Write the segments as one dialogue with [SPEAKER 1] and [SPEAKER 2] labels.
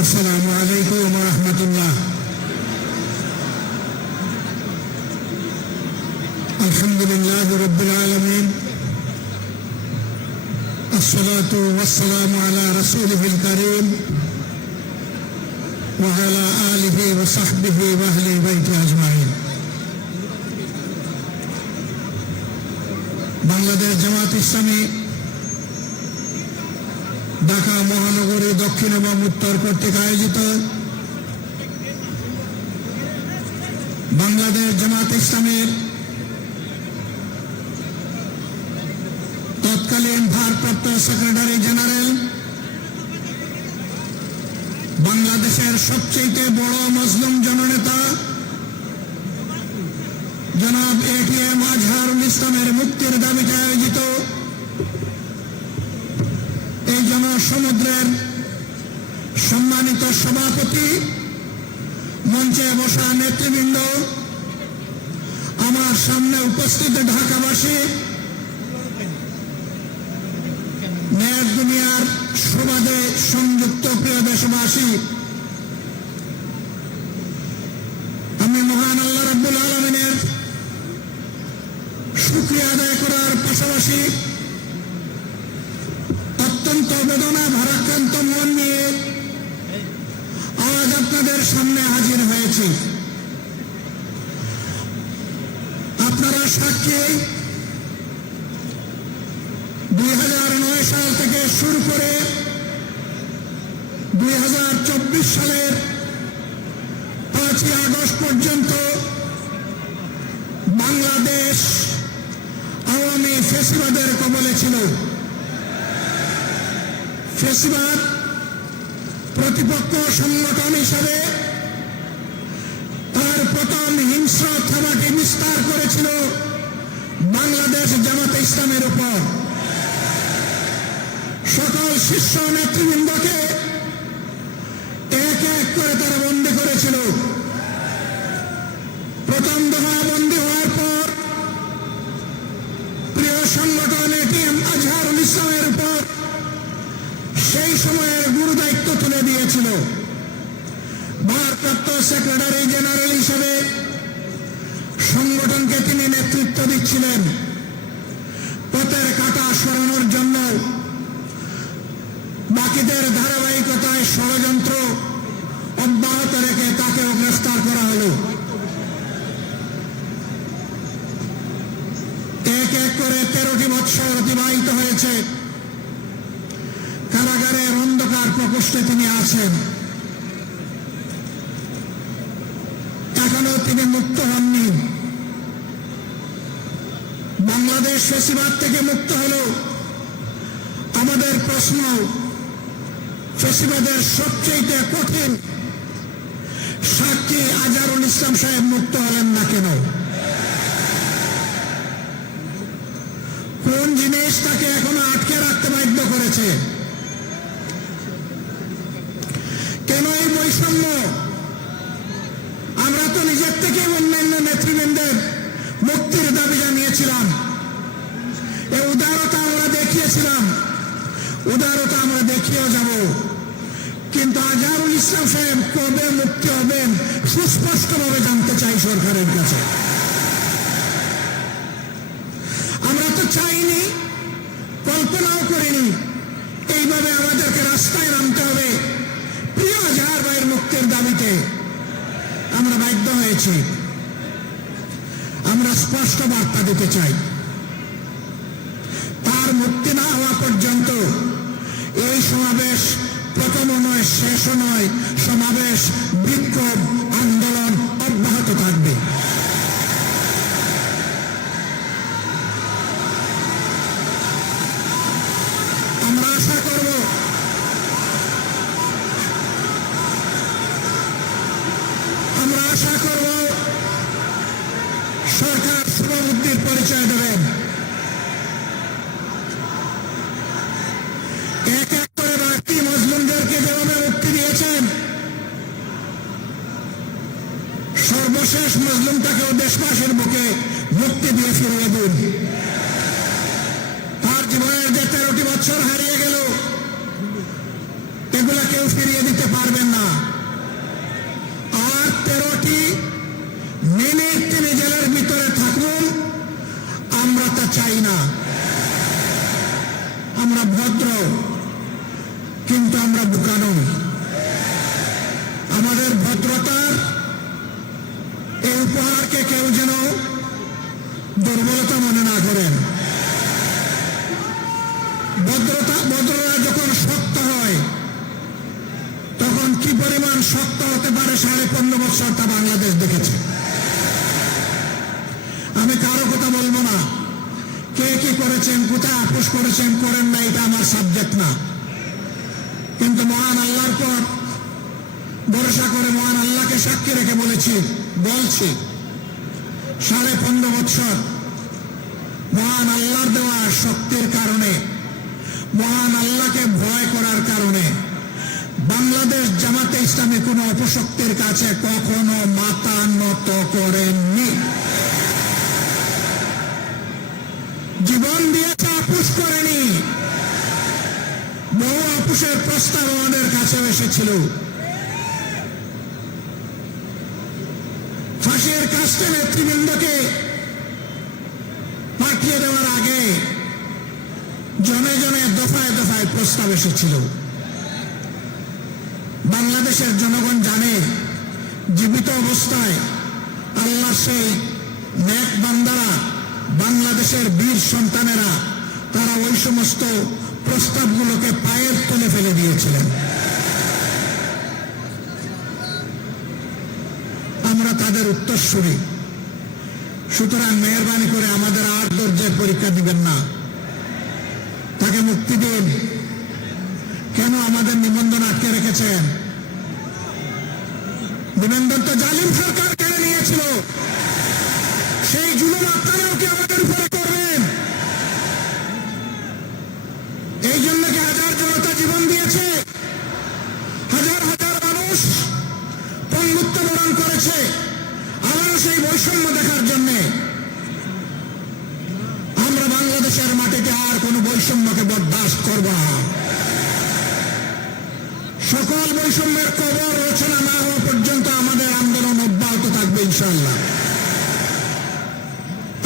[SPEAKER 1] السلام عليكم ورحمة الله الحمد لله رب العالمين الصلاة والسلام على رسوله الكريم وعلى آله وصحبه وأهل بيته أجمعين বাংলাদেশ জামাত ইসলামী ঢাকা মহানগরী দক্ষিণ এবং উত্তর কর্তৃক আয়োজিত বাংলাদেশ জামাত ইসলামের তৎকালীন ভারপ্রাপ্ত সেক্রেটারি জেনারেল, বাংলাদেশের সবচেয়ে বড় মুসলিম জননেতা, জনাব এটিএম আজহারুল ইসলামের মুক্তির দাবিতে আয়োজিত এই জনসমুদ্রের সম্মানিত সভাপতি, মঞ্চে বসা নেতৃবৃন্দ, আমার সামনে উপস্থিত ঢাকাবাসী ন্যায় দুনিয়ার সুবাদে সংযুক্ত প্রিয় দেশবাসী, আমি মহান আল্লাহ রাব্বুল আলমিনের শুক্রিয়া আদায় করার পাশাপাশি বেদনা ভারাক্রান্ত মন নিয়ে আজ আপনাদের সামনে হাজির হয়েছে। আপনারা সাক্ষী দুই হাজার নয় সাল থেকে শুরু করে দুই হাজার চব্বিশ সালের পাঁচই আগস্ট পর্যন্ত বাংলাদেশ আওয়ামী ফেসিবাদের কবলে ছিল। ফেসিবাদ প্রতিপক্ষ সংগঠন হিসাবে তার প্রথম হিংস্র থাবাটি বিস্তার করেছিল বাংলাদেশ জামাতে ইসলামের উপর। সকল শীর্ষ নেতৃবৃন্দকে এক এক করে তারা বন্দী করেছিল। প্রথম দফা বন্দী হওয়ার পর প্রিয় সংগঠন এটিএম আজহারুল ইসলামের উপর সেই সময়ের গুরু দায়িত্ব তুলে দিয়েছিল। ভারপ্রাপ্ত সেক্রেটারি জেনারেল হিসেবে সংগঠনকে তিনি নেতৃত্ব দিচ্ছিলেন। পথের কাটা সরানোর জন্য বাকিদের ধারাবাহিকতায় ষড়যন্ত্র অব্যাহত রেখে তাকেও গ্রেফতার করা হল। এক এক করে তেরোটি বৎসর অতিবাহিত হয়েছে। অন্ধকার তিনি আছেন। এখনও তিনি মুক্ত হননি। বাংলাদেশ ফেসিবাদ থেকে মুক্ত হলো। আমাদের প্রশ্ন, ফেসিবাদের সবচেয়ে কঠিন সাক্ষী আজারুল ইসলাম সাহেব মুক্ত হলেন না কেন? কোন জিনিস তাকে এখনও আটকে রাখতে বাধ্য করেছে? কেন এই বৈষম্য। আমরা তো নিজের থেকে অন্যান্য নেতৃবৃন্দের মুক্তির দাবি জানিয়েছিলাম। এই উদারতা আমরা দেখিয়েছিলাম। উদারতা আমরা দেখিয়েও যাব। কিন্তু আজহারুল ইসলাম সাহেব কবে মুক্তি হবেন সুস্পষ্টভাবে জানতে চাই সরকারের কাছে। আমরা তো চাইনি, কল্পনাও করিনি, এইভাবে আমাদেরকে রাস্তায় নামতে হবে। প্রিয় যার ভাইয়ের মুক্তির দাবিতে আমরা বাধ্য হয়েছি। আমরা স্পষ্ট বার্তা দিতে চাই। তার মুক্তি না হওয়া পর্যন্ত এই সমাবেশ প্রথম নয়, শেষও নয়, সমাবেশ বিক্ষোভ, আন্দোলন অব্যাহত থাকবে আমরা আশা করব আমরা আশা করব সরকার শুভবুদ্ধির পরিচয় দেবেন। এক এক করে বাড়তি মজলুমদেরকে যেভাবে মুক্তি দিয়েছেন, সর্বশেষ মজলুমটাকেও দেশবাসীর বুকে মুক্তি দিয়ে ফিরিয়ে দিন। তার জীবনের যে তেরোটি বছর হারিয়ে ভদ্রতা ভদ্রতা যখন শক্ত হয়, তখন কি পরিমাণ শক্ত হতে পারে সাড়ে পনেরো বছর তা বাংলাদেশ দেখেছে। আমি কারও কথা বলব না। কে কি করেছেন, কোথায় আপোষ করেছেন, করেন না, এটা আমার সাবজেক্ট না। কিন্তু মহান আল্লাহর পর ভরসা করে মহান আল্লাহকে সাক্ষী রেখে বলেছি, বলছি, সাড়ে পনেরো বছর মহান আল্লাহর দেওয়া শক্তির কারণে মহান আল্লাহকে ভয় করার কারণে বাংলাদেশ জামাতে ইসলামী কোনো অপশক্তির কাছে কখনো মাথা নত করেননি। জীবন দিয়েছে, আপুষ করেনি। বহু আপুষের প্রস্তাব আমাদের কাছে এসেছিল। ফাঁসির কাস্টে নেতৃবৃন্দকে পাঠিয়ে দেওয়ার আগে জনে জনে দফায় দফায় প্রস্তাব এসেছিল। বাংলাদেশের জনগণ জানে, জীবিত অবস্থায় আল্লাহ সেই ন্যাক বান্দারা, বাংলাদেশের বীর সন্তানেরা, তারা ওই সমস্ত প্রস্তাবগুলোকে পায়ের তলে ফেলে দিয়েছিলেন। আমরা তাদের উত্তরসূরি। সুতরাং মেহরবানি করে আমাদের আর দরজায় পরীক্ষা দিবেন না। তাকে মুক্তি দিন। কেন আমাদের নিবন্ধন আটকে রেখেছেন? নিবন্ধন তো জালিম সরকার কেড়ে নিয়েছিল। সেই জুলুম আপনারাও কি আমাদের উপরে করবেন? এই জন্য কি হাজার জনতা জীবন দিয়েছে? হাজার হাজার মানুষ পঙ্গুত্ব বরণ করেছে আবারও সেই বৈষম্য দেখার জন্যে। আমরা বাংলাদেশের মাটিতে আর বৈষম্যকে বরদাস্ত করব। সকল বৈষম্যের কবর রচনা না হওয়া পর্যন্ত আমাদের আন্দোলন অব্যাহত থাকবে ইনশাল্লাহ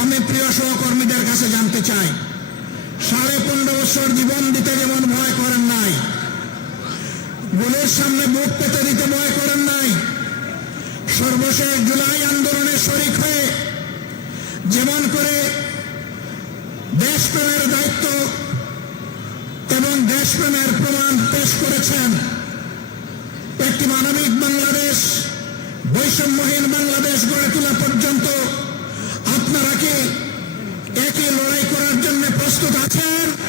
[SPEAKER 1] আমি প্রিয় সহকর্মীদের কাছে জানতে চাই, সাড়ে পনেরো বছর জীবন দিতে যেমন ভয় করেন নাই গুলির সামনে বুক পেতে দিতে ভয় করেন নাই, সর্বশেষ জুলাই আন্দোলনে শরিক হয়ে যেমন করে দেশ প্রেমের দায়িত্ব এবং দেশপ্রেমের প্রমাণ পেশ করেছেন একটি মানবিক বাংলাদেশ, বৈষম্যহীন বাংলাদেশ গড়ে তোলা পর্যন্ত। আপনারা কি একই লড়াই করার জন্য প্রস্তুত আছেন?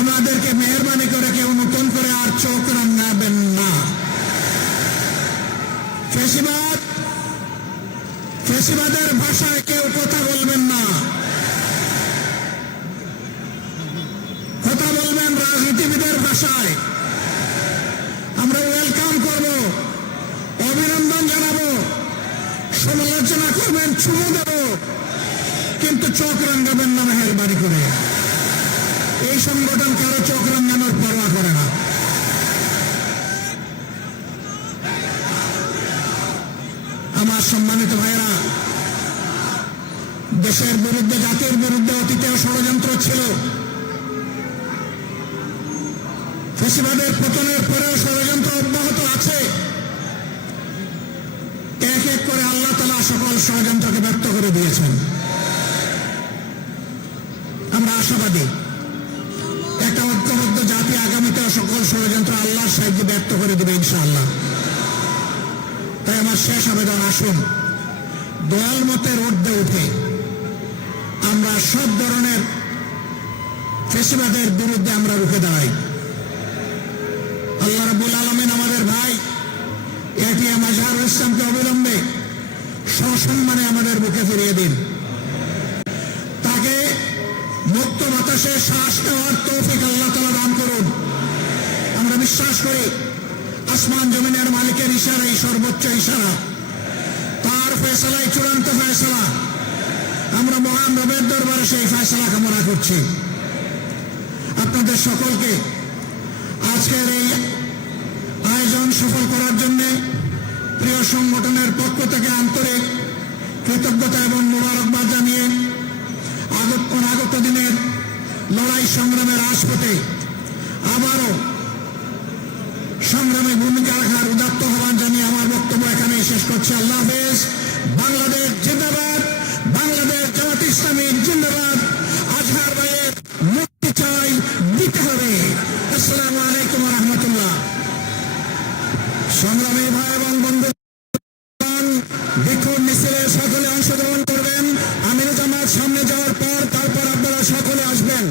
[SPEAKER 1] আমাদেরকে মেহরবানি করে কেউ নতুন করে আর চোখ রাঙাবেন না। ফেসিবাদ, ফেসিবাদের ভাষায় কেউ কথা বলবেন না। কথা বলবেন রাজনীতিবিদের ভাষায় আমরা ওয়েলকাম করব অভিনন্দন জানাব সমালোচনা করবেন চুমু দেব। কিন্তু চোখ রাঙ্গাবেন না মেহরবানি করে। এই সংগঠন কারও চোখ রাঙ্গানোর পরোয়া করে না। আমার সম্মানিত ভাইরা দেশের বিরুদ্ধে, জাতির বিরুদ্ধে অতীতেও ষড়যন্ত্র ছিল। ফেসিবাদের পতনের পরেও ষড়যন্ত্র অব্যাহত আছে। এক এক করে আল্লাহ তালা সকল ষড়যন্ত্রকে ব্যক্ত করে দিয়েছেন। আমরা আশাবাদী। একটা ঐক্যবদ্ধ জাতি আগামীতে সকল ষড়যন্ত্র আল্লাহর সাহায্যে ব্যক্ত করে দেবে ইনশাআল্লাহ। তাই আমার শেষ আবেদন, আসুন। দয়াল মতের ঊর্ধ্বে উঠে আমরা সব ধরনের ফেসিবাদের বিরুদ্ধে আমরা রুখে দাঁড়াই। আল্লাহ রাবুল আলমিন আমাদের ভাই এটিএম আজহারুল ইসলামকে অবিলম্বে সসম্মানে আমাদের বুকে ফিরিয়ে দিন। তাকে মুক্ত বাতাসে শ্বাস নেওয়ার তৌফিক আল্লাহ তালা দান করুন। আমরা বিশ্বাস করি আসমান জমিনের মালিকের ইশারাই সর্বোচ্চ ইশারা। তার ফেসলাই চূড়ান্ত ফেসলা। আমরা মহান রবের দরবারে সেই ফেসলা কামনা করছি। আপনাদের সকলকে আজকের এই আয়োজন সফল করার জন্য প্রিয় সংগঠনের পক্ষ থেকে আন্তরিক কৃতজ্ঞতা এবং মোবারকবাদ জানিয়ে আগত অনাগত দিনের লড়াই সংগ্রামের রাজপথে আবারও সংগ্রামে ভূমিকা রাখার উদাত্ত আহ্বান জানিয়ে আমার বক্তব্য এখানে শেষ করছি। আল্লাহ হাফেজ বাংলাদেশ জিন্দাবাদ বাংলাদেশ জামাত ইসলামী জিন্দাবাদ আজহার ভাইয়ের মুক্তি চাই দিতে হবে আসসালামু আলাইকুম রহমতুল্লাহ সংগ্রামী ভাই এবং বন্ধু বিক্ষোভ মিছিলে সকলে অংশগ্রহণ করবেন। আমিনুজ্জামাত সামনে যাওয়ার পর তারপর আপনারা সকলে আসবেন।